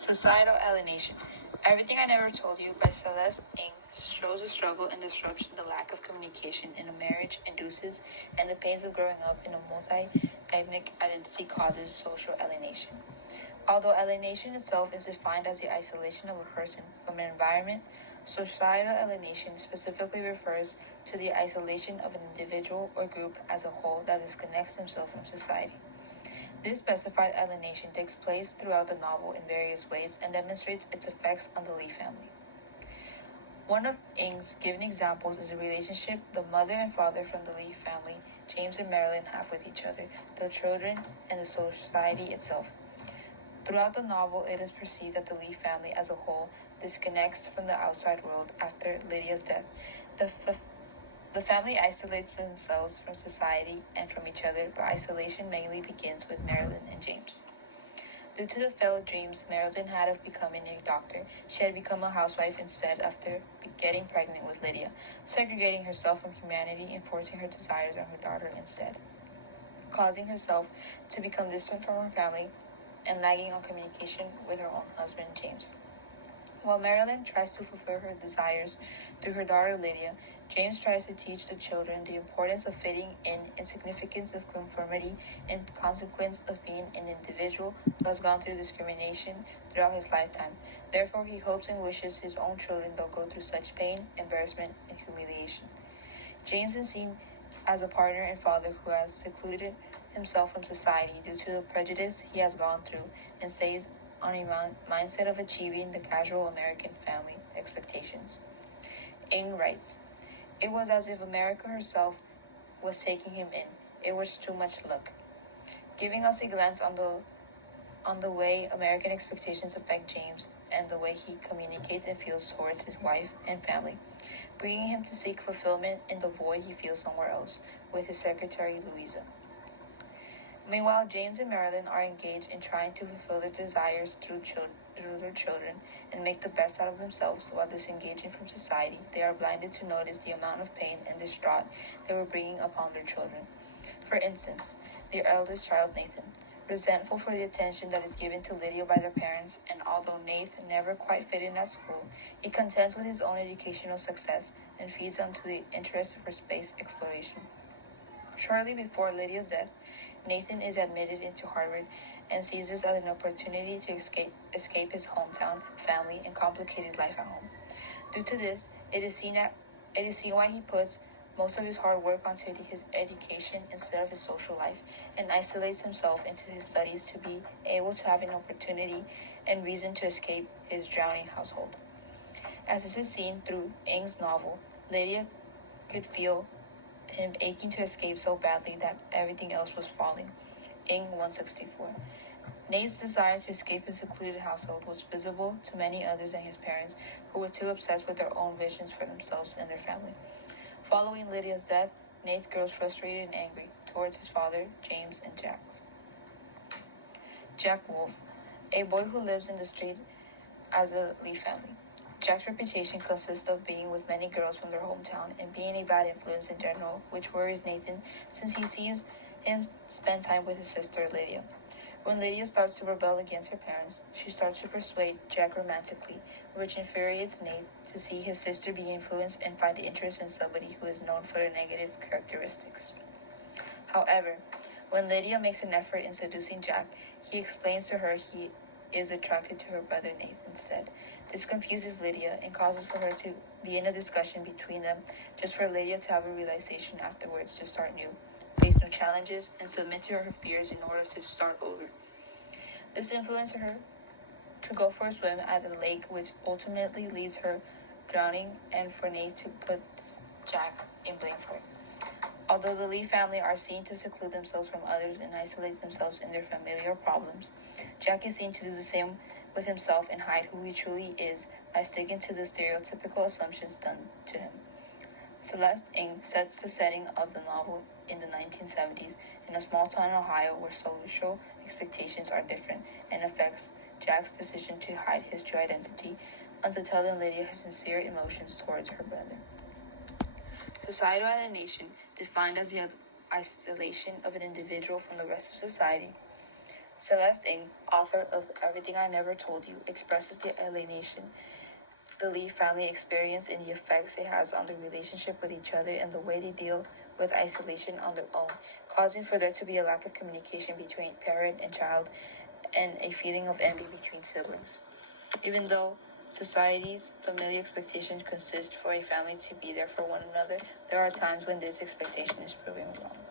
Societal Alienation. Everything I Never Told You by Celeste Ng shows the struggle and disruption the lack of communication in a marriage induces and the pains of growing up in a multi-ethnic identity causes social alienation. Although alienation itself is defined as the isolation of a person from an environment, societal alienation specifically refers to the isolation of an individual or group as a whole that disconnects themselves from society. This specified alienation takes place throughout the novel in various ways and demonstrates its effects on the Lee family. One of Ng's given examples is the relationship the mother and father from the Lee family, James and Marilyn, have with each other, their children, and the society itself. Throughout the novel, it is perceived that the Lee family as a whole disconnects from the outside world after Lydia's death. The family isolates themselves from society and from each other, but isolation mainly begins with Marilyn and James. Due to the failed dreams Marilyn had of becoming a doctor, she had become a housewife instead after getting pregnant with Lydia, segregating herself from humanity and forcing her desires on her daughter instead, causing herself to become distant from her family and lagging on communication with her own husband, James. While Marilyn tries to fulfill her desires through her daughter Lydia, James tries to teach the children the importance of fitting in and significance of conformity and consequence of being an individual who has gone through discrimination throughout his lifetime. Therefore, he hopes and wishes his own children don't go through such pain, embarrassment, and humiliation. James is seen as a partner and father who has secluded himself from society due to the prejudice he has gone through and stays on a mindset of achieving the casual American family expectations. Ng writes, "It was as if America herself was taking him in. It was too much luck." Giving us a glance on the way American expectations affect James and the way he communicates and feels towards his wife and family, bringing him to seek fulfillment in the void he feels somewhere else with his secretary Louisa. Meanwhile, James and Marilyn are engaged in trying to fulfill their desires through their children and make the best out of themselves while disengaging from society. They are blinded to notice the amount of pain and distraught they were bringing upon their children. For instance, their eldest child, Nathan, resentful for the attention that is given to Lydia by their parents, and although Nathan never quite fit in at school, he contends with his own educational success and feeds onto the interest for space exploration. Shortly before Lydia's death, Nathan is admitted into Harvard and sees this as an opportunity to escape his hometown, family, and complicated life at home. Due to this, it is seen why he puts most of his hard work onto his education instead of his social life, and isolates himself into his studies to be able to have an opportunity and reason to escape his drowning household. As this is seen through Ng's novel, Lydia could feel him aching to escape so badly that everything else was falling. Ng 164. Nate's desire to escape his secluded household was visible to many others than his parents, who were too obsessed with their own visions for themselves and their family. Following Lydia's death, Nate grows frustrated and angry towards his father, James, and Jack. Jack Wolf, a boy who lives in the street as the Lee family. Jack's reputation consists of being with many girls from their hometown and being a bad influence in general, which worries Nathan since he sees him spend time with his sister Lydia. When Lydia starts to rebel against her parents, she starts to persuade Jack romantically, which infuriates Nate to see his sister be influenced and find interest in somebody who is known for their negative characteristics. However, when Lydia makes an effort in seducing Jack, he explains to her he is attracted to her brother Nate instead. This confuses Lydia and causes for her to be in a discussion between them, just for Lydia to have a realization afterwards to start new, face new challenges, and submit to her fears in order to start over. This influences her to go for a swim at a lake, which ultimately leads her drowning, and for Nate to put Jack in blame for it. Although the Lee family are seen to seclude themselves from others and isolate themselves in their familiar problems, Jack is seen to do the same with himself and hide who he truly is by sticking to the stereotypical assumptions done to him. Celeste Ng sets the setting of the novel in the 1970s in a small town in Ohio where social expectations are different, and affects Jack's decision to hide his true identity until telling Lydia his sincere emotions towards her brother. Societal alienation, defined as the isolation of an individual from the rest of society. Celeste Ng, author of Everything I Never Told You, expresses the alienation the Lee family experience and the effects it has on their relationship with each other and the way they deal with isolation on their own, causing for there to be a lack of communication between parent and child and a feeling of envy between siblings. Even though society's familiar expectations consist for a family to be there for one another, there are times when this expectation is proving wrong.